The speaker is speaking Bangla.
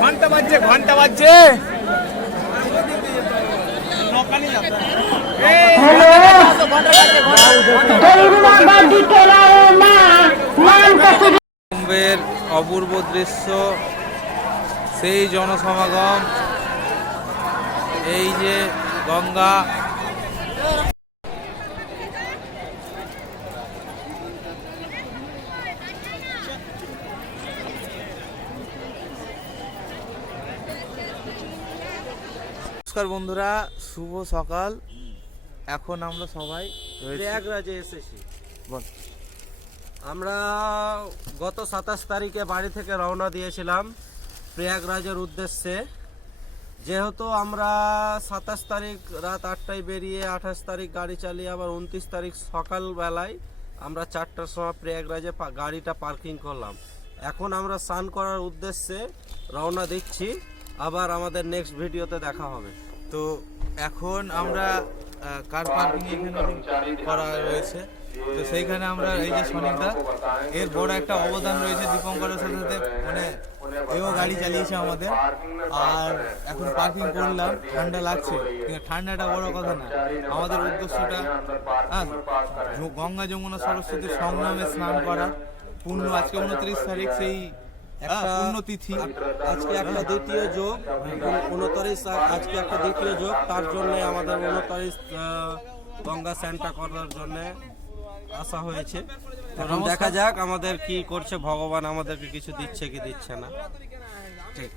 ঘন্টা বাজছে, ঘন্টা বাজছে। কুম্ভের অপূর্ব দৃশ্য, সেই জনসমাগম, এই যে গঙ্গা। নমস্কার বন্ধুরা, শুভ সকাল। এখন আমরা সবাই প্রয়াগরাজে এসেছি। বল। আমরা গত 27 তারিখে বাড়ি থেকে রওনা দিয়েছিলাম প্রয়াগরাজের উদ্দেশ্যে। যেহেতু আমরা 27 তারিখ রাত 8টায় বেরিয়ে 28 তারিখ গাড়ি চালিয়ে আবার 29 তারিখ সকালবেলায় আমরা 4টার সময় প্রয়াগরাজে গাড়িটা পার্কিং করলাম। এখন আমরা স্নান করার উদ্দেশ্যে রওনা দিচ্ছি। আবার আমাদের নেক্সট ভিডিওতে দেখা হবে। তো এখন আমরা কার পার্কিং এখানে করা রয়েছে, তো সেইখানে আমরা এই যে সনিকদা, এর বড় একটা অবদান রয়েছে দীপঙ্করের সাথে সাথে, মানে এও গাড়ি চালিয়েছে আমাদের। আর এখন পার্কিং করলাম, ঠান্ডা লাগছে, কিন্তু ঠান্ডাটা বড় কথা না, আমাদের উদ্দেশ্যটা গঙ্গা যমুনা সরস্বতীর সংগ্রামে স্নান করা। পূর্ণ আজকে 29 তারিখ, সেই পূর্ণ তিথি। আজকে একটা দ্বিতীয় যোগ, 29 আজকে একটা দ্বিতীয় যোগ, তার জন্য আমাদের 29 গঙ্গা স্নানটা করার জন্য আসা হয়েছে। এখন দেখা যাক আমাদের কি করছে ভগবান, আমাদেরকে কিছু দিচ্ছে কি দিচ্ছে না। ঠিক।